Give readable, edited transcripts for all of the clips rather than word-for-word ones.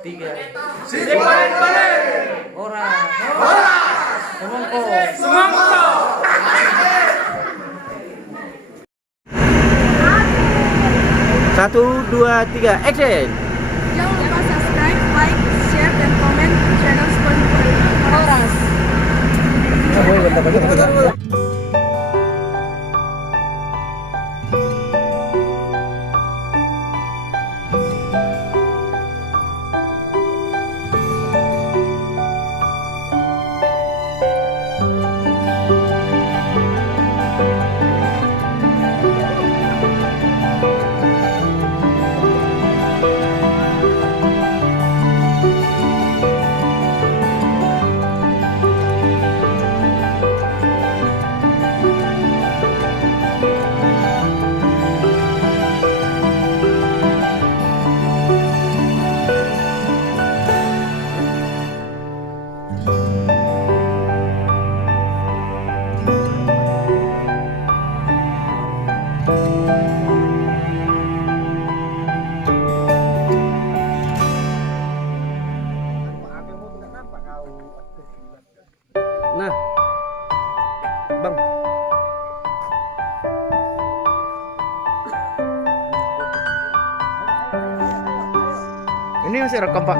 tiga. Si balik. Ora. Semongko. Semongko. Satu, dua, tiga, action. Jangan lupa subscribe, like, share, dan komen channel Spotify Horas. Nah, Bang. Ini masih rekam, Pak.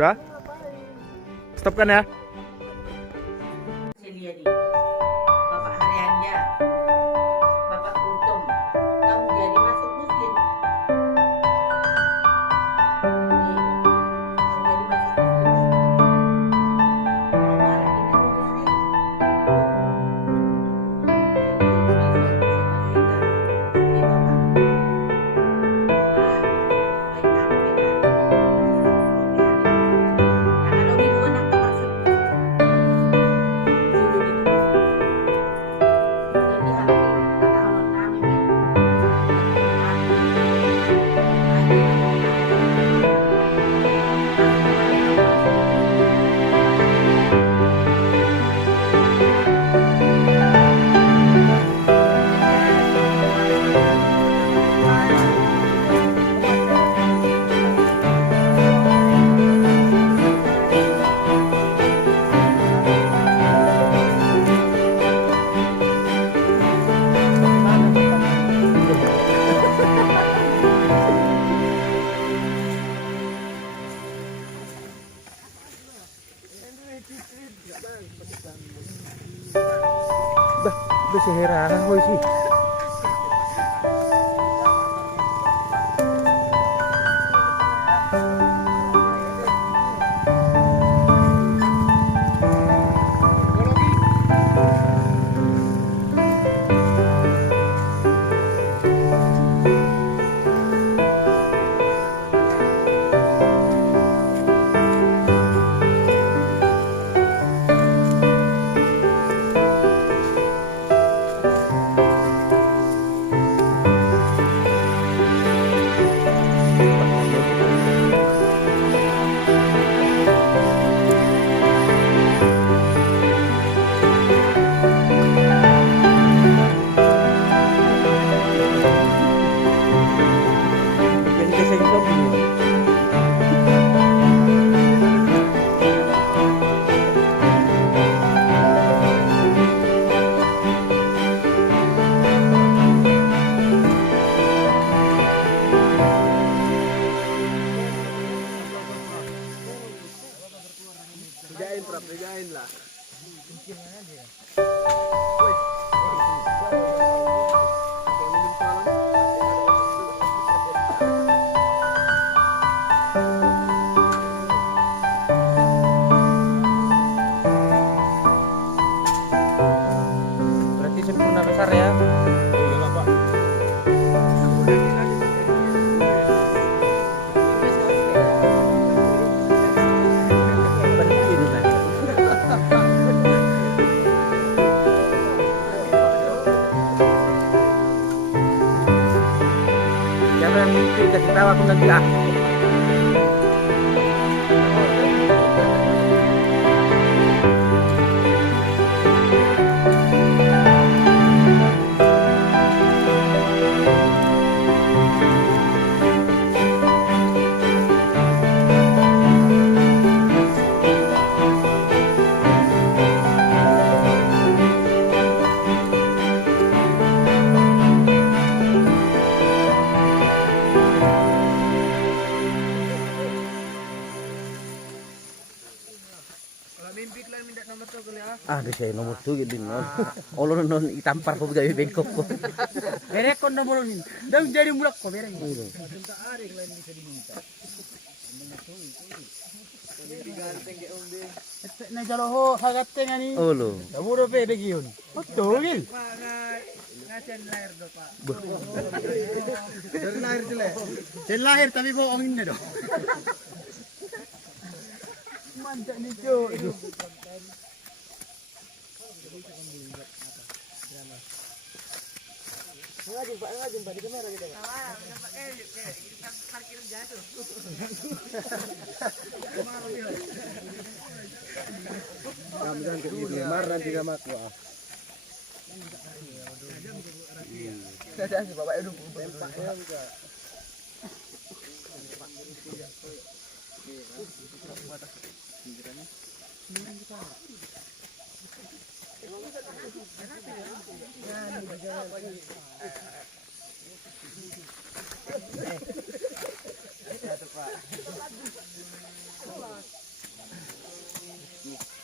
Udah? Stop kan ya? Seliadi, Bapak Haryanja, Bapak Untung, kamu jadi masuk muslim. Kamu jadi masuk muslim. Bapak kita dari Udah seherangan woi sih. Pegain lah. tawa aku nanti ah. Ah, kasi nomor 2 din non. Olo non itampar ko gabi bengkok ko. Bere kon nomor ini. Dam jadi mulak ko bere. Na jalo ho hagatte ngani. Olo. Daburo pe begiun. Betul gil. Sen lahir tapi bohongin na do. Manja ni jo. Ramdan ke lemar nanti sama aku ah. Ada sih bapak itu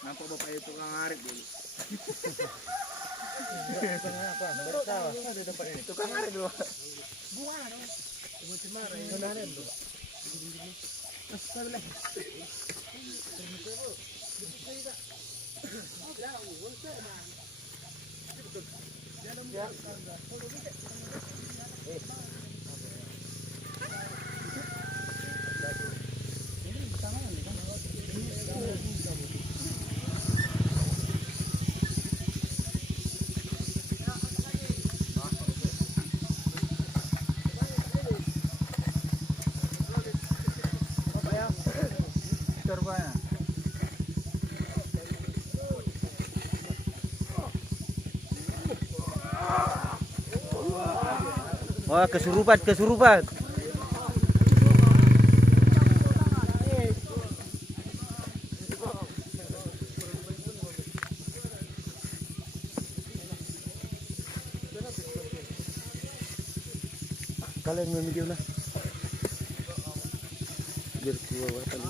nampak bapak itu tukang ngarit dulu. Tukang ngarit dulu. Buah dong. Wah, kesurupan, kesurupan. Kalian memilih lah. Biar keluar tadi.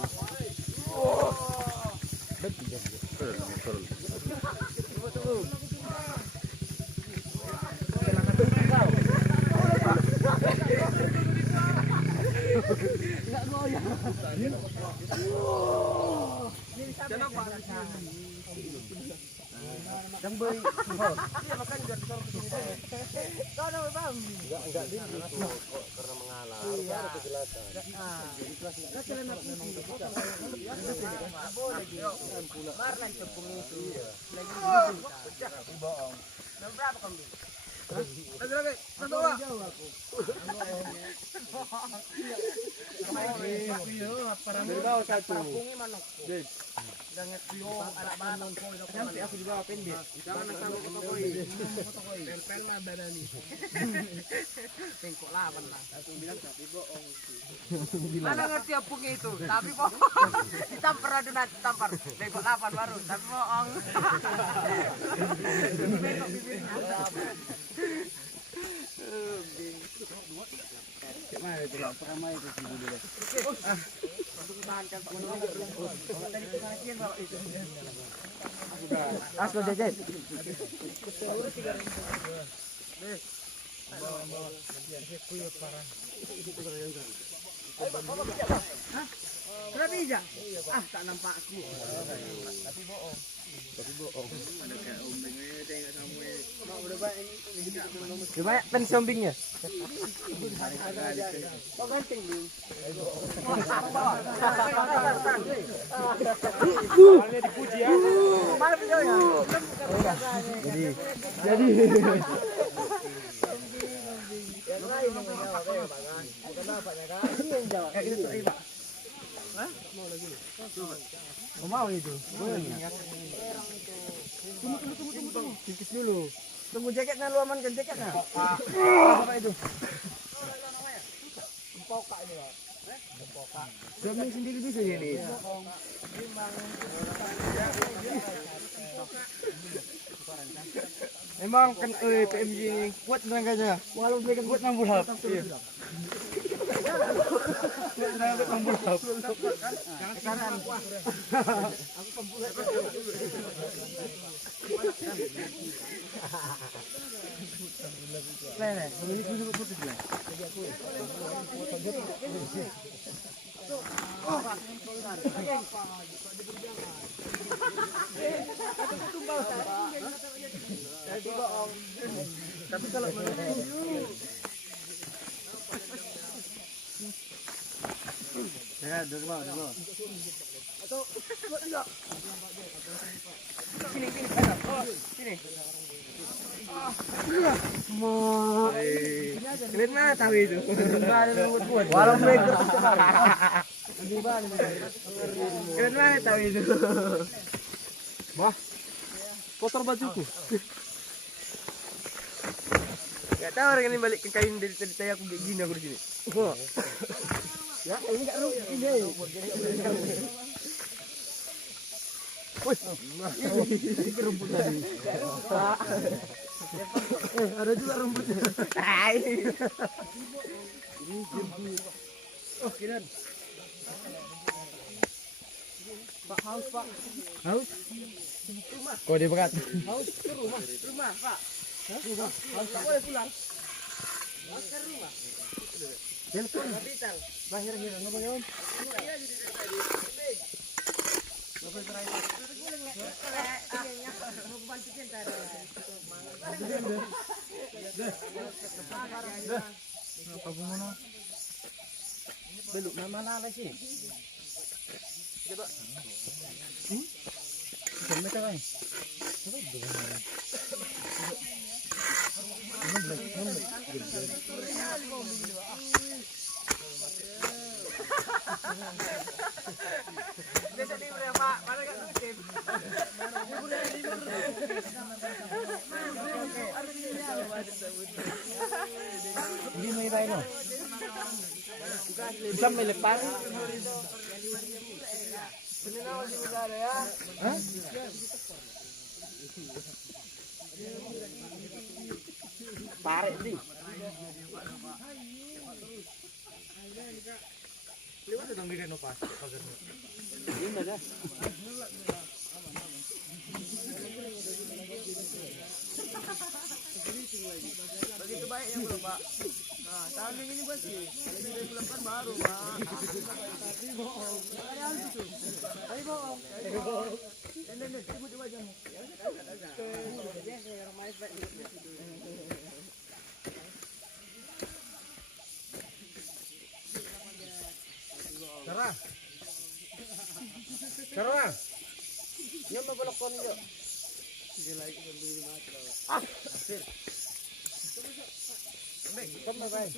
Mana ngerti apungnya itu, tapi bohong. Ditampar adunat, ditampar. Bengkok 8 baru, tapi bohong. Asal jajan. Sudah bisa? Ah, tak nampak aku. Tapi bohong. Gimana tadi sombingnya? Kau ganteng ni. Ini dipuji ya. Mana videonya? Jadi. Yang lain yang Mau itu. Tunggu. Kikis dulu. Tunggu jaketnya lu amankan jaketnya. Apa itu? Empoka ini, Pak. Empoka. Suami sendiri bisa jadi. Memang kan PMG ini kuat tenaganya. Walau dia kan kuat 60 hap. Iya. Tenaga 60 hap. Sekarang aku pembulat. Nah, ini sudah putus ya. Tapi kalau ya, dulu. Sini. Sini. Kalian mana tahu itu? Walau mereka kalian mana tahu itu? Wah, kotor bajuku. Gak tahu orang ini balik ke kain dari tadi aku kayak gini aku di sini. Ya, ini gak rugi ini. Wih, ini rumput tadi. Ada juga rumputnya. Oh, kiran. Pak haus, Pak. Haus? Rumah. Kok dia berat? Haus ke rumah. Rumah, Pak. Rumah. Haus tak boleh pulang. Haus ke rumah. Telepon. Kapital. Bahir-bahir. Ngomong ngomong. Iya jadi tadi. Belum mana sih? Coba. Sampai kan? Desa timur ya Pak, mana gak musim? Hindi may tayo no? Bisa may lepan? Hah? Pare sih. Liwat dong bikin opas pagarnya. Ini dah. Begitu baik yang belum Pak. Nah, tahun ini bersih. Kalau di bulan kan baru Pak. Tapi bohong. Tapi bohong. Dan coba jamu. Biasa orang main baik. Sarah. Yung mabalak ko niyo. Sige like ko dito matro. Sir. Kom na kay.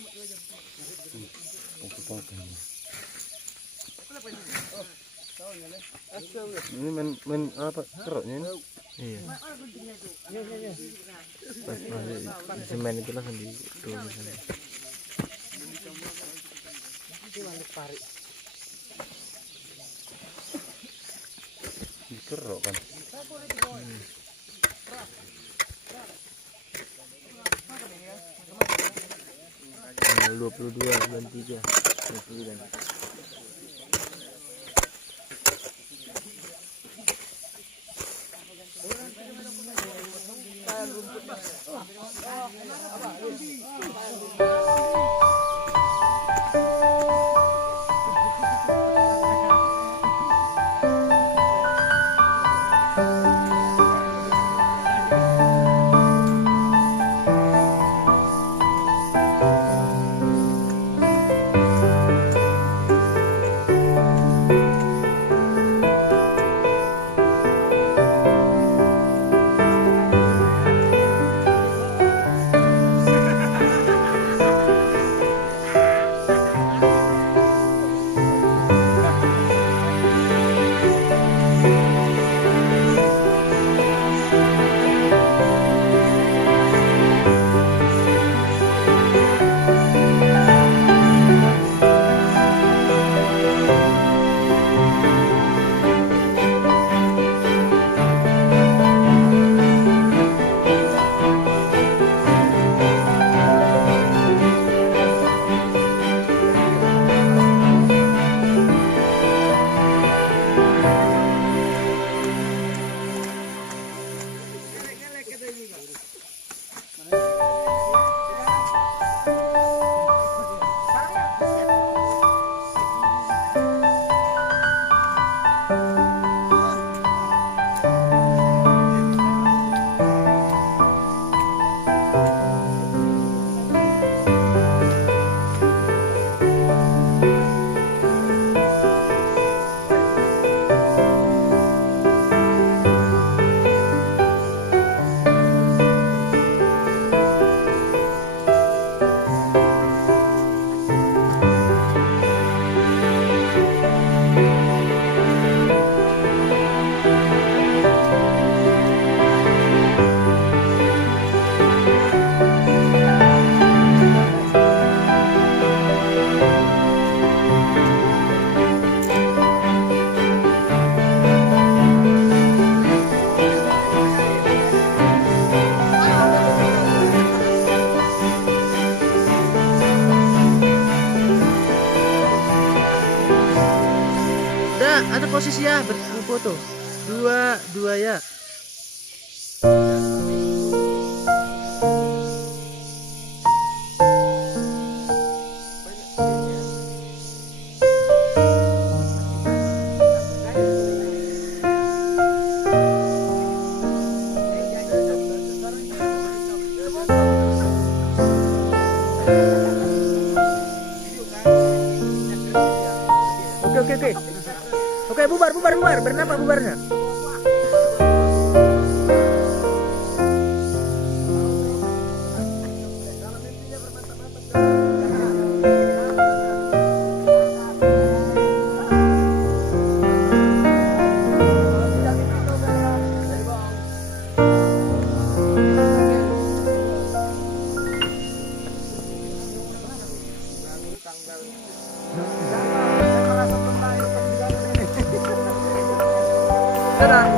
Ini main apa keroknya ini? Iya. Pas masih semen itu langsung di turun sana. Dikerok kan. 22 bulan 3 bulan. ada posisi ya berfoto. Dua ya. Oke. Oke, bubar. Bernapa bubarnya? Dadah.